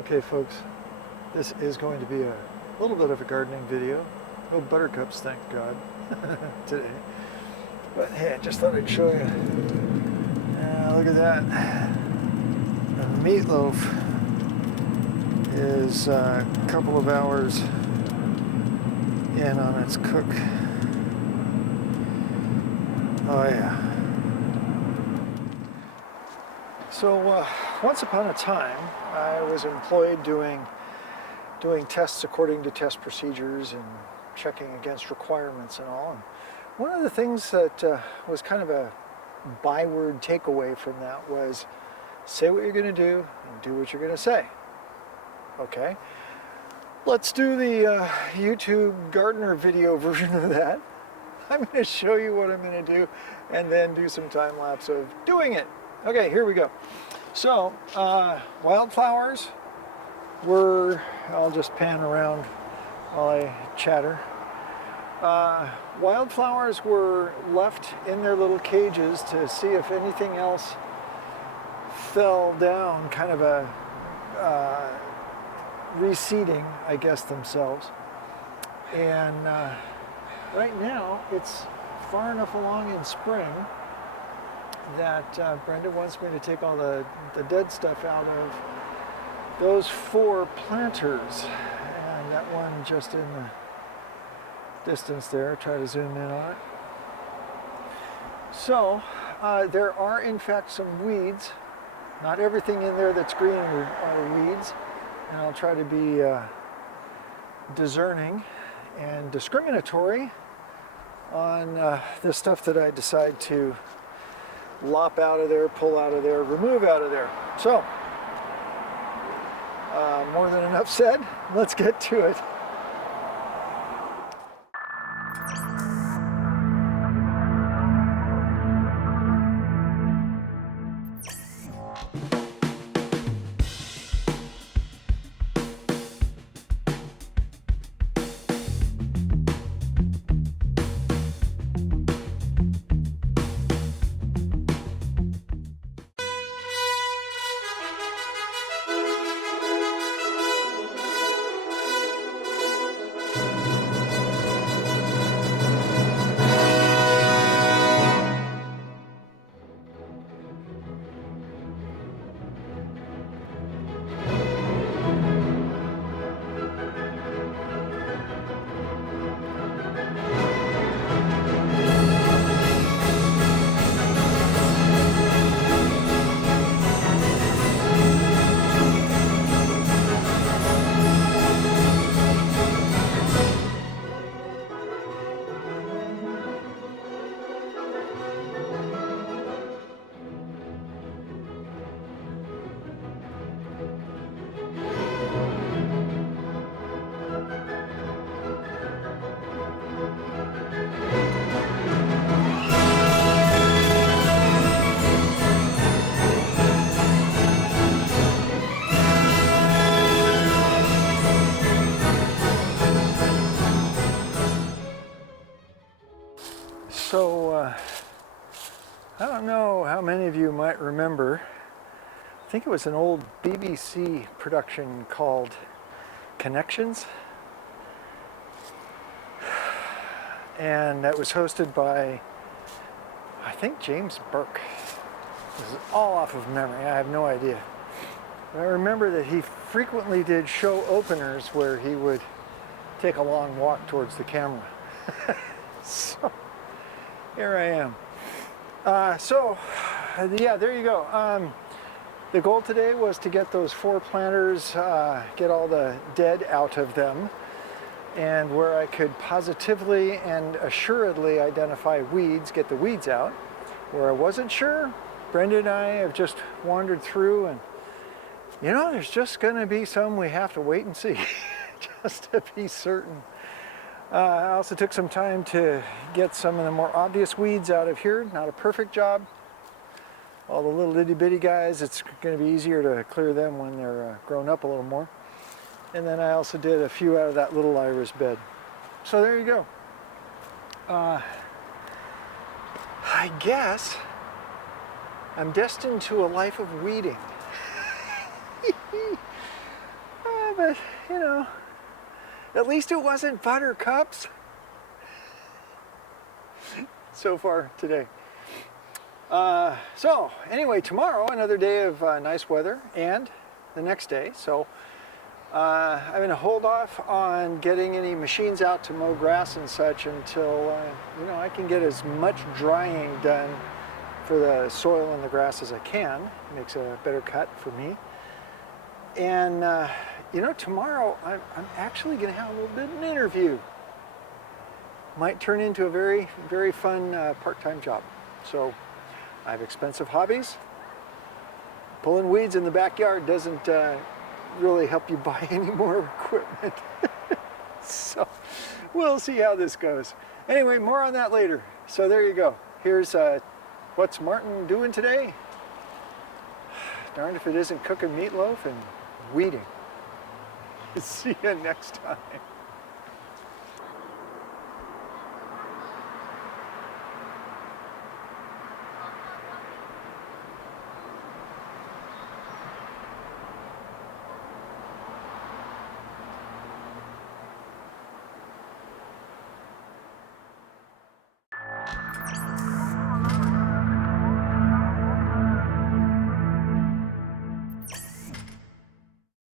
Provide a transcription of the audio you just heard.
Okay folks, this is going to be a little bit of a gardening video. No buttercups, thank God, today. But hey, I just thought I'd show you. Look at that. The meatloaf is a couple of hours in on its cook. Oh yeah. So once upon a time, I was employed doing tests according to test procedures and checking against requirements and all. And one of the things that was kind of a byword takeaway from that was say what you're going to do and do what you're going to say. Okay, let's do the YouTube gardener video version of that. I'm going to show you what I'm going to do and then do some time lapse of doing it. Okay, here we go. So, wildflowers were, I'll just pan around while I chatter. Wildflowers were left in their little cages to see if anything else fell down, kind of a reseeding, I guess, themselves. And right now, it's far enough along in spring that Brenda wants me to take all the dead stuff out of those 4 planters. And that one just in the distance there, try to zoom in on it. So there are in fact some weeds. Not everything in there that's green are weeds. And I'll try to be discerning and discriminatory on the stuff that I decide to lop out of there, pull out of there, remove out of there. So, more than enough said. Let's get to it. So, I don't know how many of you might remember, I think it was an old BBC production called Connections. And that was hosted by, I think, James Burke. This is all off of memory, I have no idea. But I remember that he frequently did show openers where he would take a long walk towards the camera. So, here I am. Yeah, there you go. The goal today was to get those 4 planters, get all the dead out of them, and where I could positively and assuredly identify weeds, get the weeds out. Where I wasn't sure, Brenda and I have just wandered through, and you know, there's just going to be some we have to wait and see, just to be certain. I also took some time to get some of the more obvious weeds out of here. Not a perfect job. All the little itty bitty guys, it's going to be easier to clear them when they're grown up a little more. And then I also did a few out of that little iris bed. So there you go. I guess I'm destined to a life of weeding. but you know, at least it wasn't buttercups so far today. So anyway, tomorrow, another day of nice weather, and the next day. So I'm going to hold off on getting any machines out to mow grass and such until you know, I can get as much drying done for the soil and the grass as I can. It makes a better cut for me. And you know, tomorrow I'm actually going to have a little bit of an interview. Might turn into a very, very fun part-time job. So I have expensive hobbies. Pulling weeds in the backyard doesn't really help you buy any more equipment. So we'll see how this goes. Anyway, more on that later. So there you go. Here's what's Martin doing today? Darned if it isn't cooking meatloaf and weeding. See you next time.